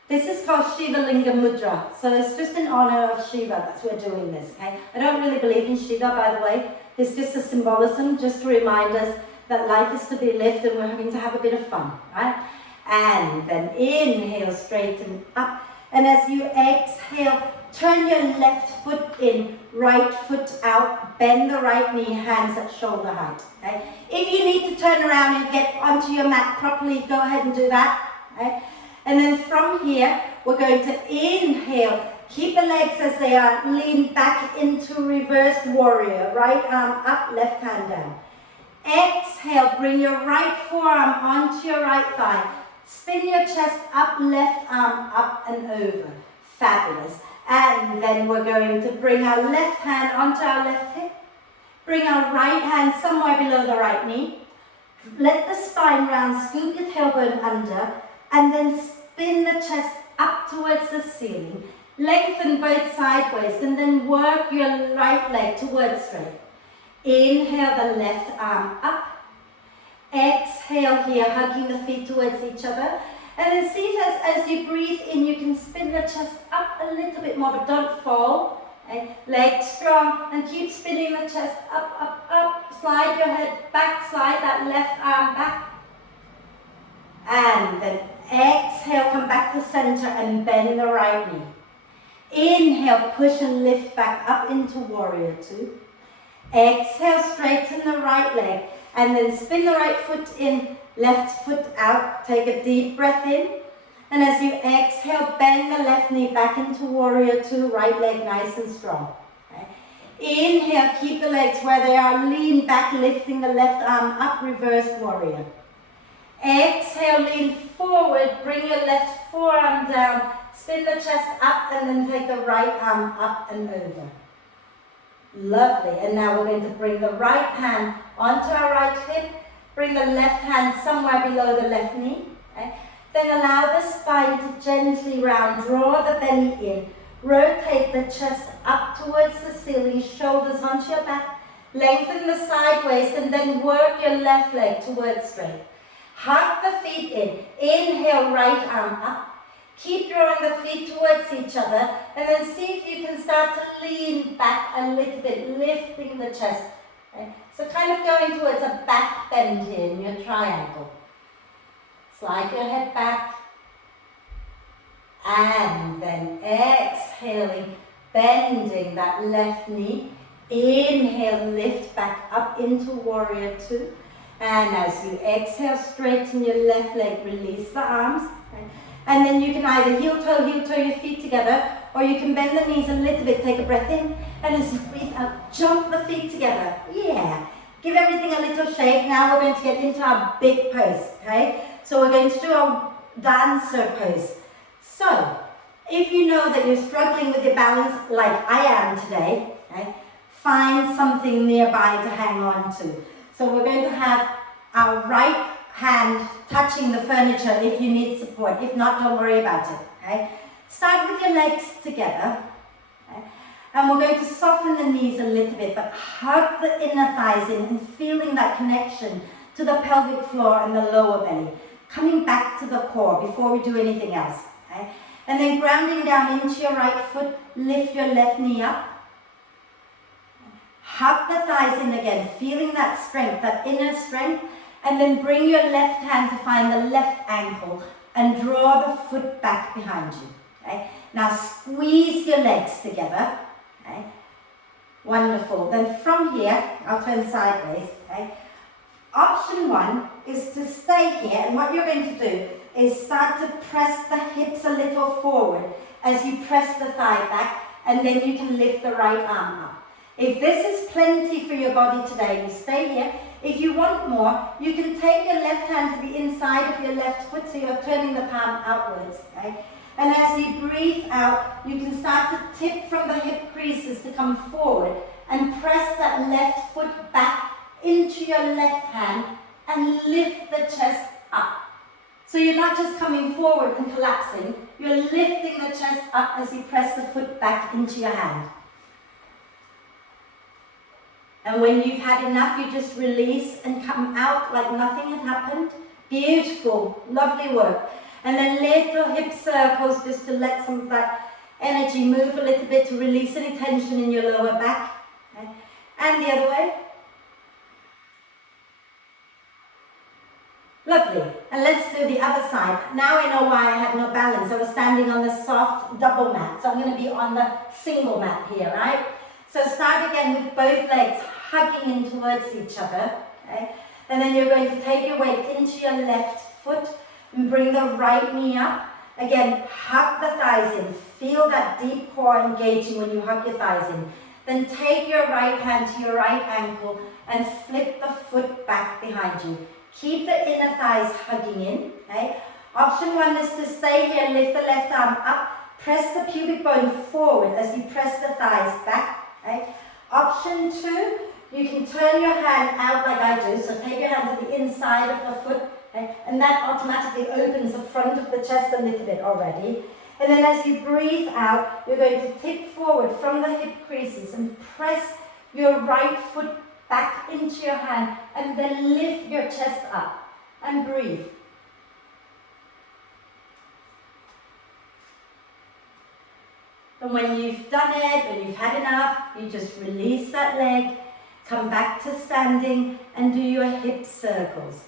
This is called Shiva Linga Mudra. So it's just in honor of Shiva. That's why we're doing this. Okay. I don't really believe in Shiva, by the way. It's just a symbolism, just to remind us that life is to be lived and we're having to have a bit of fun, right? And then inhale, straighten up. And as you exhale, turn your left foot in, right foot out, bend the right knee, hands at shoulder height, okay? If you need to turn around and get onto your mat properly, go ahead and do that, okay? And then from here, we're going to inhale, keep the legs as they are, lean back into reversed warrior, right arm up, left hand down. Exhale, bring your right forearm onto your right thigh. Spin your chest up, left arm up and over. Fabulous. And then we're going to bring our left hand onto our left hip. Bring our right hand somewhere below the right knee. Let the spine round, scoop your tailbone under, and then spin the chest up towards the ceiling. Lengthen both sideways, and then work your right leg towards straight. Inhale the left arm up. Exhale here, hugging the feet towards each other. And then see if as you breathe in, you can spin the chest up a little bit more, but don't fall. Okay? Legs strong, and keep spinning the chest up, up, up. Slide your head back, slide that left arm back. And then exhale, come back to center and bend the right knee. Inhale, push and lift back up into warrior two. Exhale, straighten the right leg. And then spin the right foot in, left foot out. Take a deep breath in. And as you exhale, bend the left knee back into warrior two, right leg nice and strong. Okay. Inhale, keep the legs where they are, lean back, lifting the left arm up, reverse warrior. Exhale, lean forward, bring your left forearm down, spin the chest up, and then take the right arm up and over. Lovely. And now we're going to bring the right hand onto our right hip. Bring the left hand somewhere below the left knee. Okay? Then allow the spine to gently round. Draw the belly in. Rotate the chest up towards the ceiling. Shoulders onto your back. Lengthen the side waist and then work your left leg towards straight. Hug the feet in. Inhale, right arm up. Keep drawing the feet towards each other, and then see if you can start to lean back a little bit, lifting the chest. Okay? So kind of going towards a back bend here in your triangle. Slide your head back. And then exhaling, bending that left knee. Inhale, lift back up into warrior two. And as you exhale, straighten your left leg, release the arms. Okay. And then you can either heel toe your feet together, or you can bend the knees a little bit, take a breath in, and as you breathe out, jump the feet together. Yeah. Give everything a little shake. Now we're going to get into our big pose, okay? So we're going to do our dancer pose. So, if you know that you're struggling with your balance like I am today, okay, find something nearby to hang on to. So we're going to have our right hand touching the furniture if you need support. If not, don't worry about it, okay? Start with your legs together, okay? And we're going to soften the knees a little bit, but hug the inner thighs in and feeling that connection to the pelvic floor and the lower belly. Coming back to the core before we do anything else, okay? And then grounding down into your right foot, lift your left knee up. Hug the thighs in again, feeling that strength, that inner strength, and then bring your left hand to find the left ankle and draw the foot back behind you. Okay? Now squeeze your legs together. Okay? Wonderful. Then from here, I'll turn sideways. Okay? Option one is to stay here, and what you're going to do is start to press the hips a little forward as you press the thigh back, and then you can lift the right arm up. If this is plenty for your body today, you stay here. If you want more, you can take your left hand to the inside of your left foot, so you're turning the palm outwards, okay? And as you breathe out, you can start to tip from the hip creases to come forward and press that left foot back into your left hand and lift the chest up. So you're not just coming forward and collapsing, you're lifting the chest up as you press the foot back into your hand. And when you've had enough, you just release and come out like nothing had happened. Beautiful, lovely work. And then little hip circles just to let some of that energy move a little bit to release any tension in your lower back. Okay? And the other way. Lovely. And let's do the other side. Now I know why I had no balance. I was standing on the soft double mat. So I'm going to be on the single mat here, right? So start again with both legs hugging in towards each other, okay? And then you're going to take your weight into your left foot and bring the right knee up. Again, hug the thighs in. Feel that deep core engaging when you hug your thighs in. Then take your right hand to your right ankle and flip the foot back behind you. Keep the inner thighs hugging in, okay? Option one is to stay here, lift the left arm up, press the pubic bone forward as you press the thighs back, okay? Option two, you can turn your hand out like I do, so take your hand to the inside of the foot, okay? And that automatically opens the front of the chest a little bit already. And then as you breathe out, you're going to tip forward from the hip creases and press your right foot back into your hand, and then lift your chest up and breathe. And when you've done it, when you've had enough, you just release that leg, come back to standing and do your hip circles.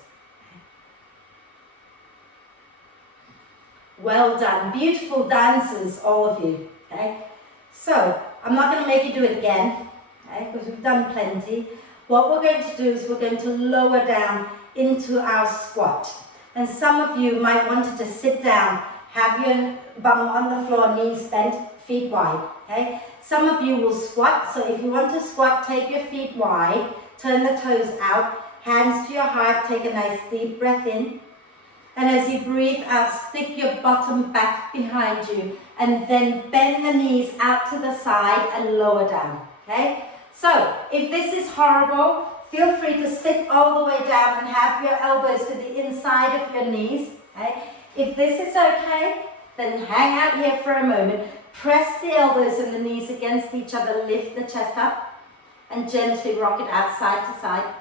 Well done. Beautiful dancers, all of you. Okay? So, I'm not going to make you do it again, okay, because we've done plenty. What we're going to do is we're going to lower down into our squat. And some of you might want to just sit down, have your bum on the floor, knees bent, feet wide. Okay? Some of you will squat, so if you want to squat, take your feet wide, turn the toes out, hands to your heart, take a nice deep breath in. And as you breathe out, stick your bottom back behind you, and then bend the knees out to the side and lower down. Okay? So, if this is horrible, feel free to sit all the way down and have your elbows to the inside of your knees. Okay? If this is okay, then hang out here for a moment. Press the elbows and the knees against each other, lift the chest up, and gently rock it out side to side.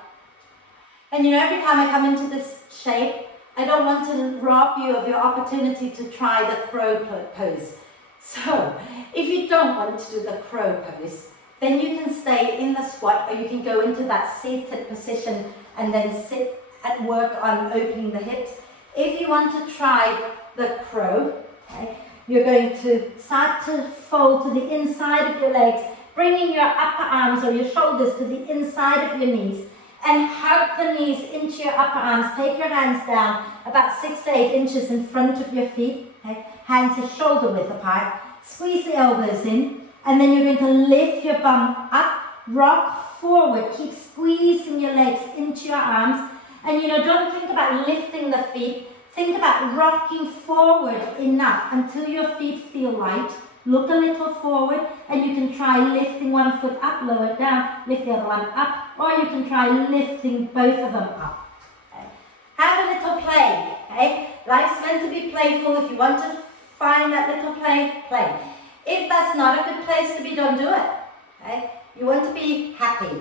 And you know, every time I come into this shape, I don't want to rob you of your opportunity to try the crow pose. So, if you don't want to do the crow pose, then you can stay in the squat, or you can go into that seated position and then sit and work on opening the hips. If you want to try the crow, okay, you're going to start to fold to the inside of your legs, bringing your upper arms or your shoulders to the inside of your knees, and hug the knees into your upper arms. Take your hands down about 6 to 8 inches in front of your feet. Okay? Hands are shoulder width apart. Squeeze the elbows in, and then you're going to lift your bum up, rock forward. Keep squeezing your legs into your arms. And don't think about lifting the feet. Think about rocking forward enough until your feet feel light. Look a little forward, and you can try lifting one foot up, lower it down, lift the other one up, or you can try lifting both of them up. Okay? Have a little play. Okay? Life's meant to be playful. If you want to find that little play, play. If that's not a good place to be, don't do it. Okay? You want to be happy.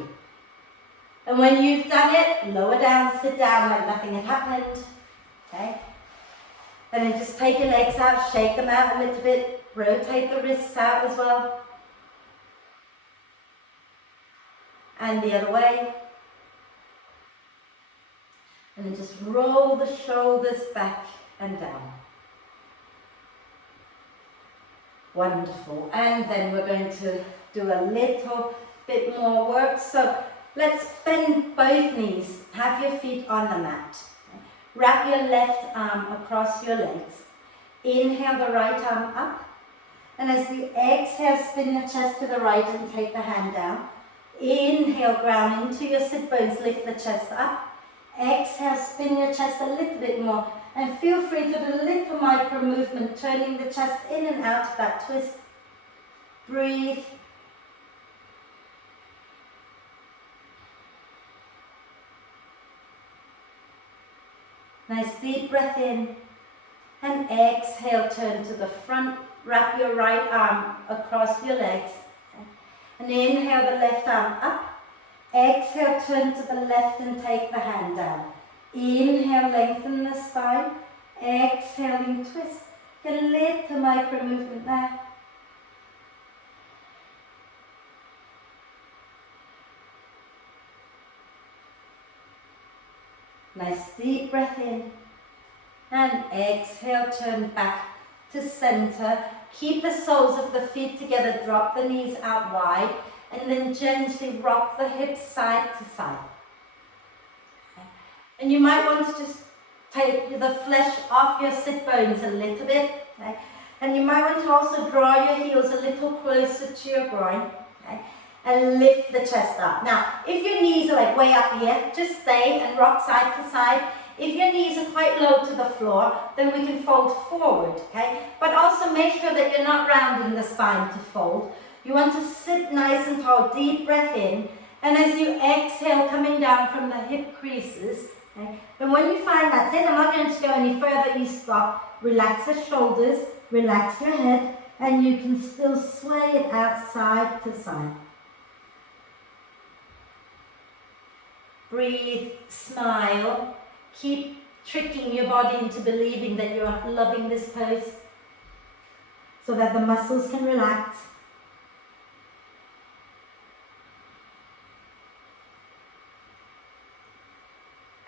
And when you've done it, lower down, sit down like nothing had happened. Okay? And then just take your legs out, shake them out a little bit, rotate the wrists out as well. And the other way. And then just roll the shoulders back and down. Wonderful. And then we're going to do a little bit more work. So let's bend both knees. Have your feet on the mat. Wrap your left arm across your legs. Inhale the right arm up. And as you exhale, spin the chest to the right and take the hand down. Inhale, ground into your sit bones, lift the chest up. Exhale, spin your chest a little bit more. And feel free to do a little micro movement, turning the chest in and out of that twist. Breathe. Nice deep breath in. And exhale, turn to the front. Wrap your right arm across your legs. And inhale the left arm up. Exhale, turn to the left and take the hand down. Inhale, lengthen the spine. Exhaling, twist. Get a little micro movement there. Nice deep breath in. And exhale, turn back to center. Keep the soles of the feet together. Drop the knees out wide. And then gently rock the hips side to side. And you might want to just take the flesh off your sit bones a little bit. Okay? And you might want to also draw your heels a little closer to your groin. Okay? And lift the chest up. Now, if your knees are like way up here, just stay and rock side to side. If your knees are quite low to the floor, then we can fold forward. Okay? But also make sure that you're not rounding the spine to fold. You want to sit nice and tall, deep breath in, and as you exhale, coming down from the hip creases, okay? And when you find that's it, I'm not going to go any further, you stop, relax the shoulders, relax your head, and you can still sway it out side to side. Breathe, smile, keep tricking your body into believing that you're loving this pose, so that the muscles can relax.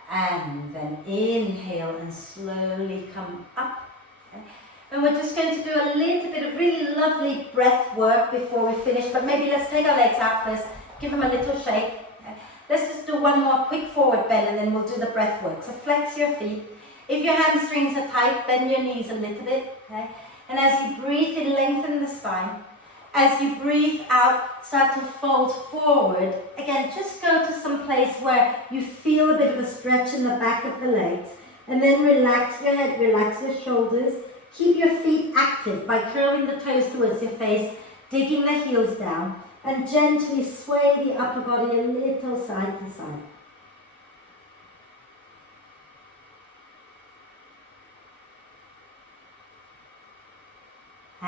And then inhale and slowly come up. Okay? And we're just going to do a little bit of really lovely breath work before we finish, but maybe let's take our legs out first, give them a little shake. Okay? Let's just do one more quick forward bend and then we'll do the breath work. So flex your feet. If your hamstrings are tight, bend your knees a little bit. Okay? And as you breathe in, lengthen the spine. As you breathe out, start to fold forward. Again, just go to some place where you feel a bit of a stretch in the back of the legs. And then relax your head, relax your shoulders. Keep your feet active by curling the toes towards your face, digging the heels down, and gently sway the upper body a little side to side.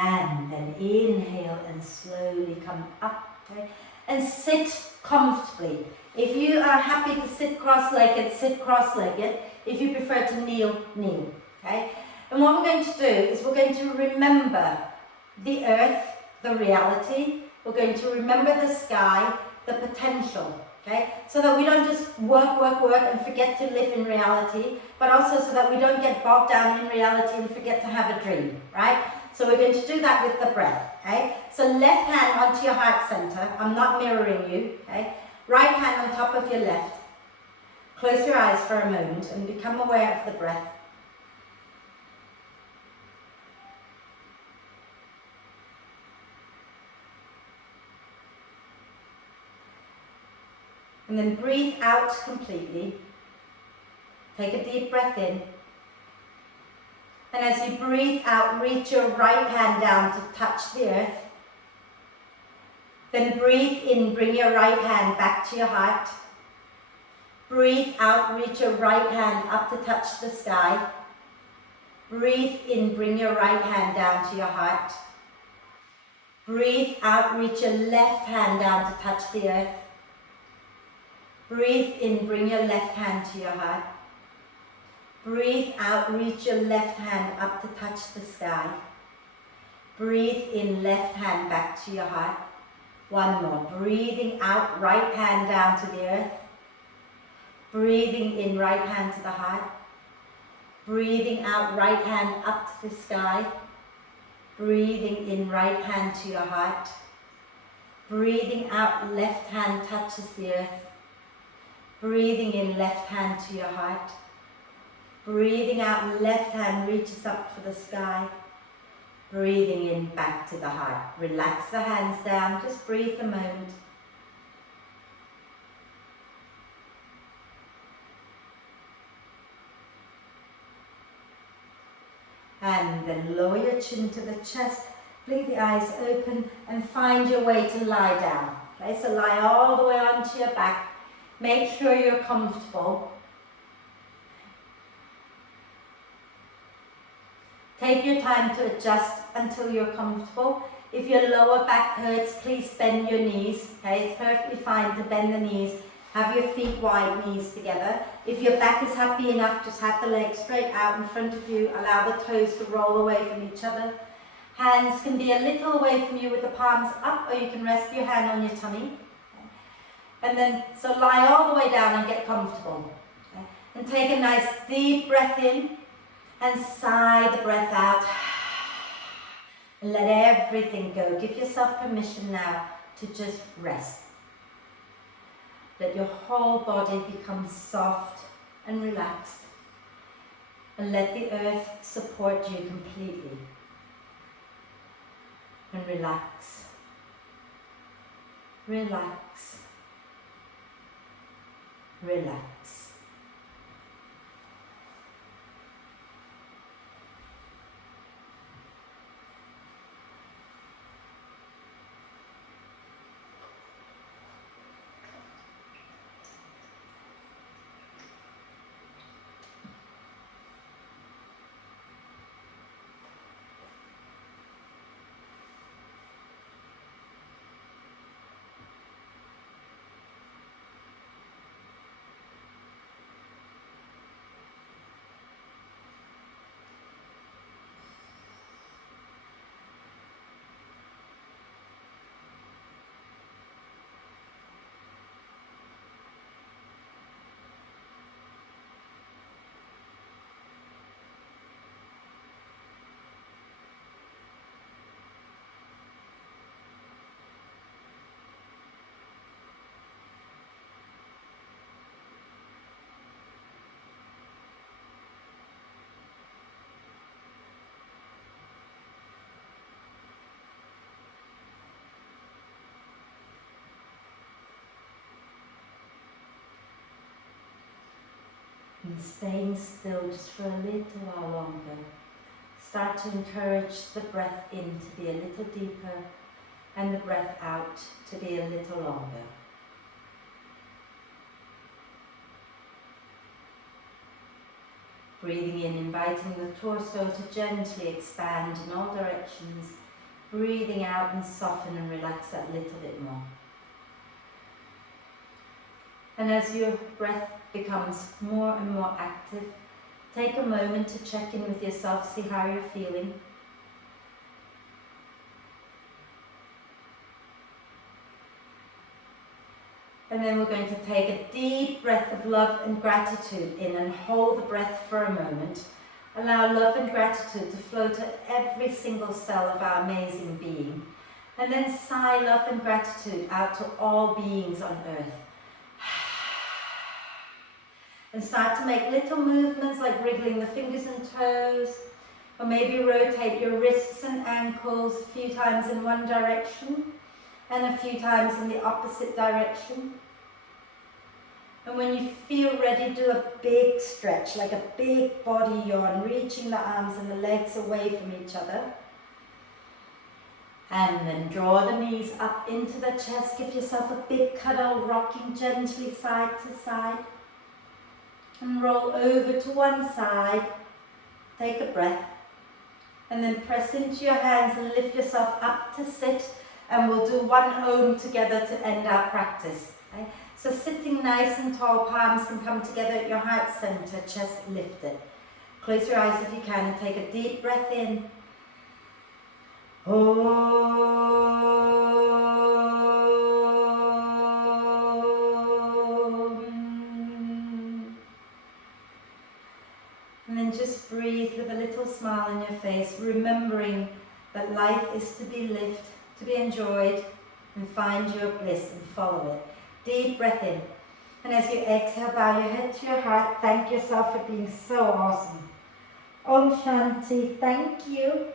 And then inhale and slowly come up, okay? And sit comfortably. If you are happy to sit cross-legged, sit cross-legged. If you prefer to kneel, kneel, okay? And what we're going to do is we're going to remember the earth, the reality. We're going to remember the sky, the potential, okay? So that we don't just work, work, work and forget to live in reality, but also so that we don't get bogged down in reality and forget to have a dream, right? So we're going to do that with the breath, okay? So left hand onto your heart center. I'm not mirroring you, okay? Right hand on top of your left. Close your eyes for a moment and become aware of the breath. And then breathe out completely. Take a deep breath in. And as you breathe out, reach your right hand down to touch the earth. Then breathe in, bring your right hand back to your heart. Breathe out, reach your right hand up to touch the sky. Breathe in, bring your right hand down to your heart. Breathe out, reach your left hand down to touch the earth. Breathe in, bring your left hand to your heart. Breathe out, reach your left hand up to touch the sky. Breathe in, left hand back to your heart. One more. Breathing out, right hand down to the earth. Breathing in, right hand to the heart. Breathing out, right hand up to the sky. Breathing in, right hand to your heart. Breathing out, left hand touches the earth. Breathing in, left hand to your heart. Breathing out, left hand reaches up for the sky. Breathing in, back to the heart. Relax the hands down, just breathe a moment. And then lower your chin to the chest, blink the eyes open and find your way to lie down. Okay, so lie all the way onto your back. Make sure you're comfortable. Take your time to adjust until you're comfortable. If your lower back hurts, please bend your knees. Okay, it's perfectly fine to bend the knees. Have your feet wide, knees together. If your back is happy enough, just have the legs straight out in front of you. Allow the toes to roll away from each other. Hands can be a little away from you with the palms up, or you can rest your hand on your tummy. And then, so lie all the way down and get comfortable. Okay? And take a nice deep breath in and sigh the breath out. And let everything go. Give yourself permission now to just rest. Let your whole body become soft and relaxed. And let the earth support you completely. And relax. Relax. Relax. And staying still just for a little while longer. Start to encourage the breath in to be a little deeper and the breath out to be a little longer. Breathing in, inviting the torso to gently expand in all directions. Breathing out and soften and relax that little bit more. And as your breath becomes more and more active, take a moment to check in with yourself, see how you're feeling. And then we're going to take a deep breath of love and gratitude in and hold the breath for a moment. Allow love and gratitude to flow to every single cell of our amazing being. And then sigh love and gratitude out to all beings on earth. And start to make little movements like wriggling the fingers and toes, or maybe rotate your wrists and ankles a few times in one direction and a few times in the opposite direction. And when you feel ready, do a big stretch, like a big body yawn, reaching the arms and the legs away from each other. And then draw the knees up into the chest, give yourself a big cuddle, rocking gently side to side. And roll over to one side, take a breath, and then press into your hands and lift yourself up to sit, and we'll do one Om together to end our practice. Okay? So sitting nice and tall, palms can come together at your heart center, chest lifted. Close your eyes if you can and take a deep breath in. And then just breathe with a little smile on your face, remembering that life is to be lived, to be enjoyed, and find your bliss and follow it. Deep breath in. And as you exhale, bow your head to your heart. Thank yourself for being so awesome. Om Shanti. Thank you.